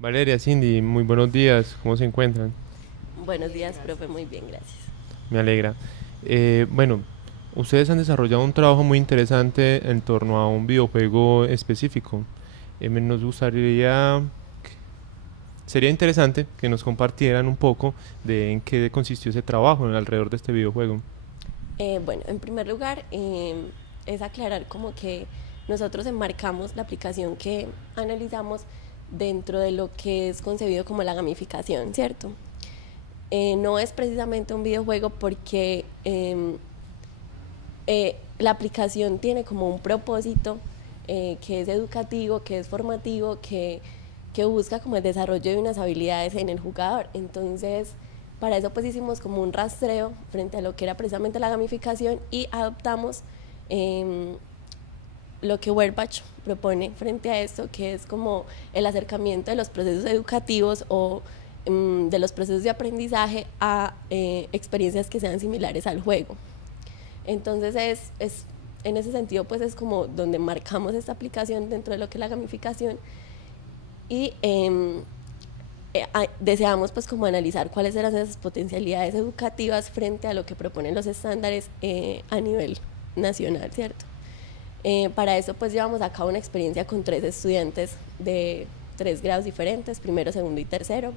Valeria, Cindy, muy buenos días, ¿cómo se encuentran? Buenos días, profe. Muy bien, gracias. Me alegra. Bueno, ustedes han desarrollado un trabajo muy interesante en torno a un videojuego específico. Nos gustaría, sería interesante que nos compartieran un poco de en qué consistió ese trabajo alrededor de este videojuego. Bueno, en primer lugar, es aclarar como que nosotros enmarcamos la aplicación que analizamos dentro de lo que es concebido como la gamificación, ¿cierto? No es precisamente un videojuego porque la aplicación tiene como un propósito que es educativo, que es formativo, que busca como el desarrollo de unas habilidades en el jugador. Entonces, para eso pues hicimos como un rastreo frente a lo que era precisamente la gamificación y adoptamos eh, lo que Werbach propone frente a esto, que es como el acercamiento de los procesos educativos o de los procesos de aprendizaje a experiencias que sean similares al juego. Entonces en ese sentido pues es como donde marcamos esta aplicación dentro de lo que es la gamificación y deseamos pues como analizar cuáles eran esas potencialidades educativas frente a lo que proponen los estándares a nivel nacional, ¿cierto? Para eso pues llevamos a cabo una experiencia con 3 estudiantes de 3 grados diferentes, primero, segundo y tercero.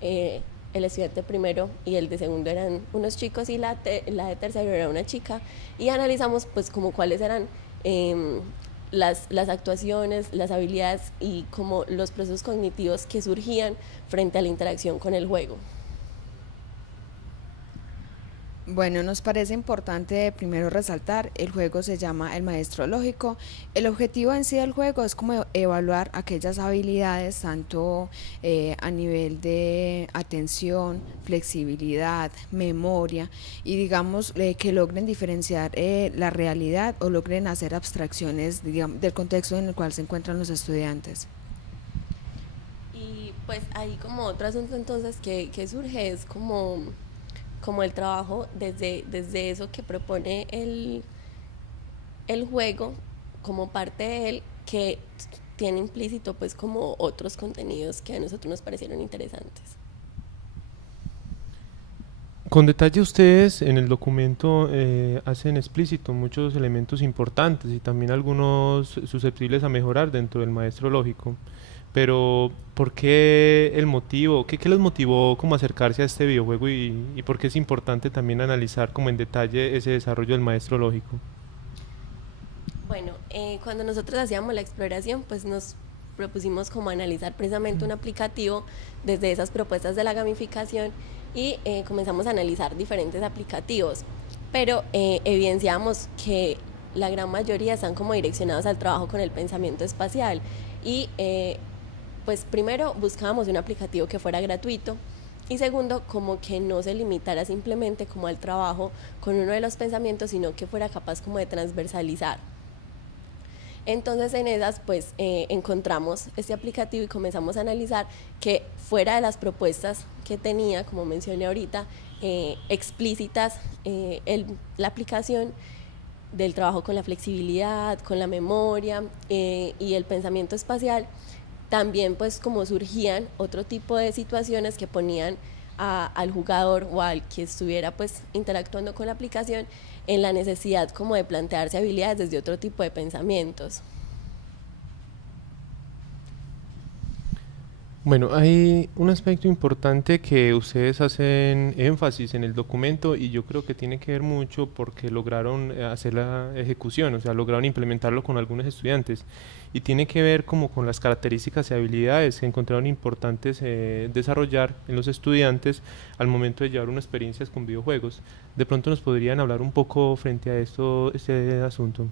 El estudiante primero y el de segundo eran unos chicos y la de tercero era una chica y analizamos pues como cuáles eran las actuaciones, las habilidades y como los procesos cognitivos que surgían frente a la interacción con el juego. Bueno, nos parece importante primero resaltar, el juego se llama El Maestro Lógico. El objetivo en sí del juego es como evaluar aquellas habilidades, tanto a nivel de atención, flexibilidad, memoria, y digamos que logren diferenciar la realidad o logren hacer abstracciones, digamos, del contexto en el cual se encuentran los estudiantes. Y pues ahí como otro asunto entonces que surge es como el trabajo desde eso que propone el juego como parte de él que tiene implícito pues como otros contenidos que a nosotros nos parecieron interesantes. Con detalle ustedes en el documento hacen explícito muchos elementos importantes y también algunos susceptibles a mejorar dentro del maestro lógico. Pero, ¿por qué el motivo? ¿Qué los motivó como acercarse a este videojuego y por qué es importante también analizar como en detalle ese desarrollo del maestro lógico? Bueno, cuando nosotros hacíamos la exploración, pues nos propusimos como analizar precisamente un aplicativo desde esas propuestas de la gamificación y comenzamos a analizar diferentes aplicativos, pero evidenciamos que la gran mayoría están como direccionados al trabajo con el pensamiento espacial y pues primero buscábamos un aplicativo que fuera gratuito y segundo como que no se limitara simplemente como al trabajo con uno de los pensamientos, sino que fuera capaz como de transversalizar. Entonces en esas pues encontramos este aplicativo y comenzamos a analizar que fuera de las propuestas que tenía, como mencioné ahorita, explícitas, la aplicación del trabajo con la flexibilidad, con la memoria y el pensamiento espacial, también pues como surgían otro tipo de situaciones que ponían al jugador o al que estuviera pues interactuando con la aplicación en la necesidad como de plantearse habilidades desde otro tipo de pensamientos. Bueno, hay un aspecto importante que ustedes hacen énfasis en el documento y yo creo que tiene que ver mucho porque lograron hacer la ejecución, o sea, lograron implementarlo con algunos estudiantes y tiene que ver como con las características y habilidades que encontraron importantes desarrollar en los estudiantes al momento de llevar unas experiencias con videojuegos. De pronto nos podrían hablar un poco frente a esto, este asunto.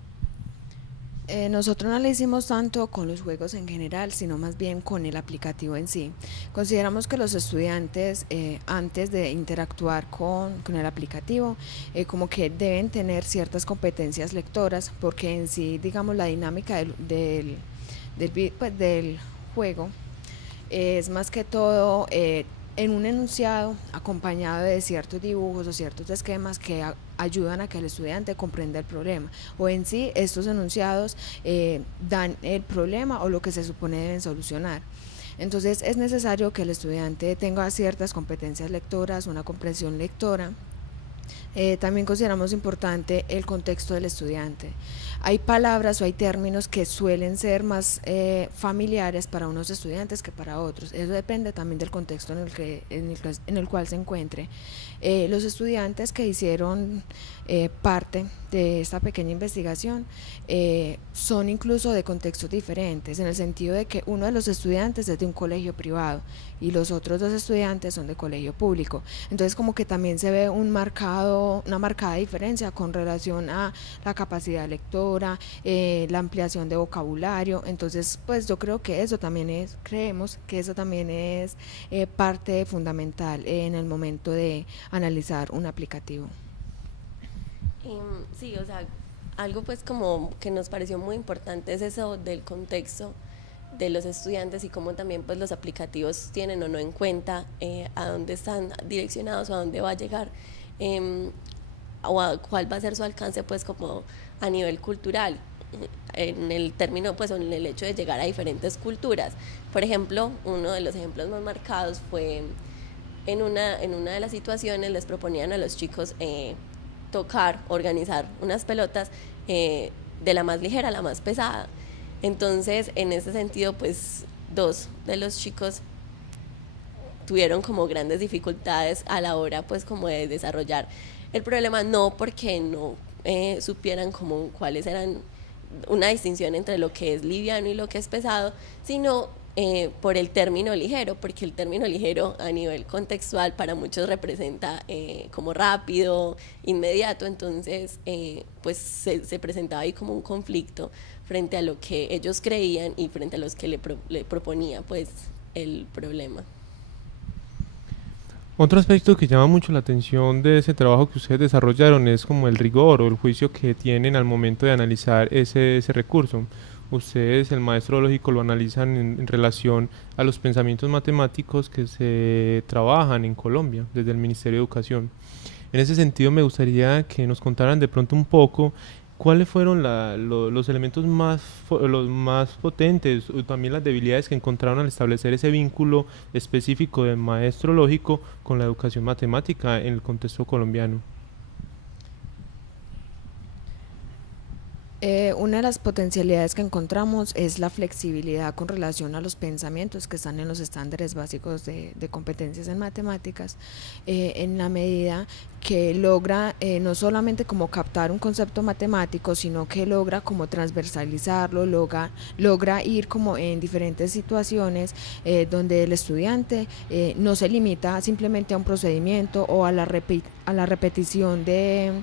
Nosotros no lo hicimos tanto con los juegos en general, sino más bien con el aplicativo en sí. Consideramos que los estudiantes, antes de interactuar con el aplicativo, como que deben tener ciertas competencias lectoras, porque en sí, digamos, la dinámica del juego es más que todo en un enunciado acompañado de ciertos dibujos o ciertos esquemas que ayudan a que el estudiante comprenda el problema, o en sí estos enunciados dan el problema o lo que se supone deben solucionar. Entonces es necesario que el estudiante tenga ciertas competencias lectoras, una comprensión lectora. También consideramos importante el contexto del estudiante. Hay palabras o hay términos que suelen ser más familiares para unos estudiantes que para otros. Eso depende también del contexto en el cual se encuentre. Los estudiantes que hicieron parte de esta pequeña investigación son incluso de contextos diferentes, en el sentido de que uno de los estudiantes es de un colegio privado y los otros dos estudiantes son de colegio público. Entonces como que también se ve una marcada diferencia con relación a la capacidad lectora, la ampliación de vocabulario. Entonces pues yo creo que eso también creemos que eso también es parte fundamental en el momento de analizar un aplicativo. Sí, o sea, algo pues como que nos pareció muy importante es eso del contexto de los estudiantes y cómo también pues los aplicativos tienen o no en cuenta a dónde están direccionados o a dónde va a llegar o a cuál va a ser su alcance pues como a nivel cultural, en el término pues en el hecho de llegar a diferentes culturas. Por ejemplo, uno de los ejemplos más marcados fue en una de las situaciones les proponían a los chicos tocar, organizar unas pelotas de la más ligera a la más pesada. Entonces, en ese sentido, pues 2 de los chicos tuvieron como grandes dificultades a la hora pues como de desarrollar el problema, no porque no supieran como cuáles eran una distinción entre lo que es liviano y lo que es pesado, sino por el término ligero, porque el término ligero a nivel contextual para muchos representa como rápido, inmediato. Entonces pues se presentaba ahí como un conflicto frente a lo que ellos creían y frente a los que le proponía pues el problema. Otro aspecto que llama mucho la atención de ese trabajo que ustedes desarrollaron es como el rigor o el juicio que tienen al momento de analizar ese recurso. Ustedes, el maestro lógico, lo analizan en relación a los pensamientos matemáticos que se trabajan en Colombia desde el Ministerio de Educación. En ese sentido, me gustaría que nos contaran de pronto un poco cuáles fueron los elementos los más potentes o también las debilidades que encontraron al establecer ese vínculo específico del maestro lógico con la educación matemática en el contexto colombiano. Una de las potencialidades que encontramos es la flexibilidad con relación a los pensamientos que están en los estándares básicos de competencias en matemáticas, en la medida que logra no solamente como captar un concepto matemático, sino que logra como transversalizarlo, logra ir como en diferentes situaciones donde el estudiante no se limita simplemente a un procedimiento o a la repetición de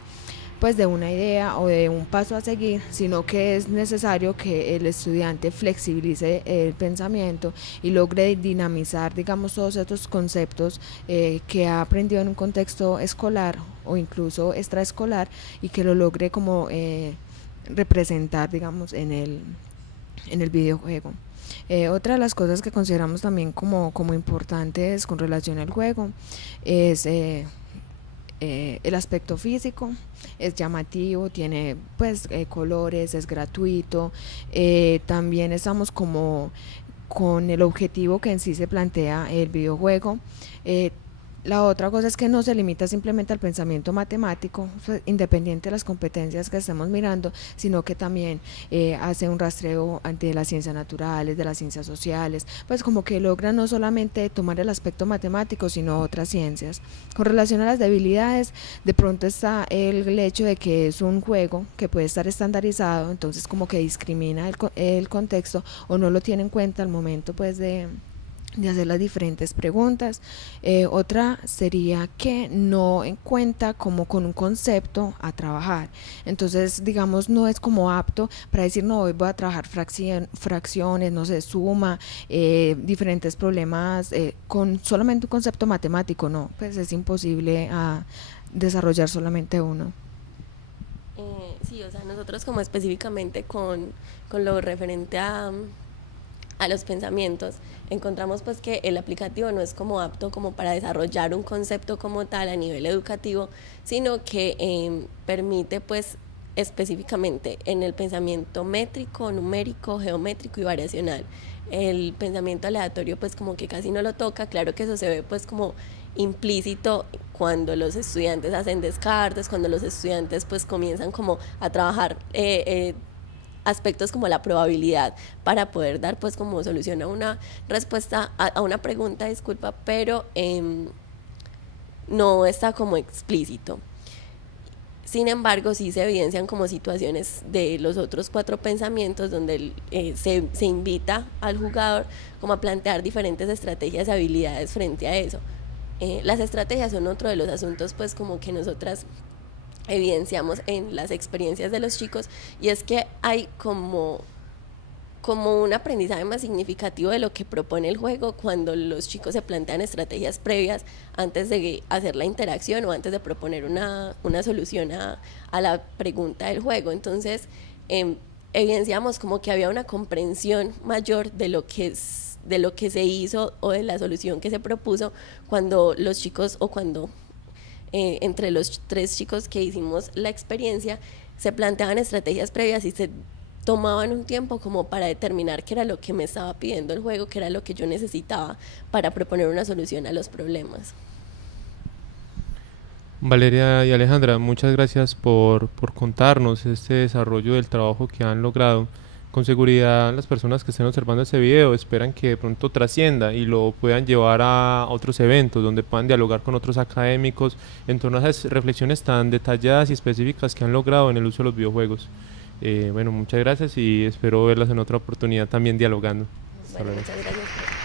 una idea o de un paso a seguir, sino que es necesario que el estudiante flexibilice el pensamiento y logre dinamizar, digamos, todos estos conceptos que ha aprendido en un contexto escolar o incluso extraescolar y que lo logre como representar, digamos, en el videojuego. Otra de las cosas que consideramos también como importantes con relación al juego es el aspecto físico. Es llamativo, tiene pues colores, es gratuito, también estamos como con el objetivo que en sí se plantea el videojuego. La otra cosa es que no se limita simplemente al pensamiento matemático, independiente de las competencias que estemos mirando, sino que también hace un rastreo de las ciencias naturales, de las ciencias sociales, pues como que logra no solamente tomar el aspecto matemático, sino otras ciencias. Con relación a las debilidades, de pronto está el hecho de que es un juego que puede estar estandarizado, entonces como que discrimina el contexto o no lo tiene en cuenta al momento pues de hacer las diferentes preguntas. Otra sería que no en cuenta como con un concepto a trabajar, entonces digamos no es como apto para decir no, hoy voy a trabajar fracciones, no sé, suma, diferentes problemas con solamente un concepto matemático, no, pues es imposible a desarrollar solamente uno. Sí, o sea, nosotros como específicamente con lo referente a los pensamientos, encontramos pues que el aplicativo no es como apto como para desarrollar un concepto como tal a nivel educativo, sino que permite pues específicamente en el pensamiento métrico, numérico, geométrico y variacional. El pensamiento aleatorio pues como que casi no lo toca, claro que eso se ve pues como implícito cuando los estudiantes hacen descartes, cuando los estudiantes pues comienzan como a trabajar aspectos como la probabilidad para poder dar pues como solución a una respuesta, a una pregunta, disculpa, pero no está como explícito. Sin embargo, sí se evidencian como situaciones de los otros 4 pensamientos donde se invita al jugador como a plantear diferentes estrategias y habilidades frente a eso. Las estrategias son otro de los asuntos pues como que nosotras evidenciamos en las experiencias de los chicos, y es que hay como un aprendizaje más significativo de lo que propone el juego cuando los chicos se plantean estrategias previas antes de hacer la interacción o antes de proponer una solución a la pregunta del juego. Entonces evidenciamos como que había una comprensión mayor de lo que se hizo o de la solución que se propuso cuando los chicos o cuando entre los 3 chicos que hicimos la experiencia se planteaban estrategias previas y se tomaban un tiempo como para determinar qué era lo que me estaba pidiendo el juego, qué era lo que yo necesitaba para proponer una solución a los problemas. Valeria y Alejandra, muchas gracias por contarnos este desarrollo del trabajo que han logrado. Con seguridad las personas que estén observando este video esperan que de pronto trascienda y lo puedan llevar a otros eventos donde puedan dialogar con otros académicos en torno a esas reflexiones tan detalladas y específicas que han logrado en el uso de los videojuegos. Bueno, muchas gracias y espero verlas en otra oportunidad también dialogando. Bueno, muchas gracias.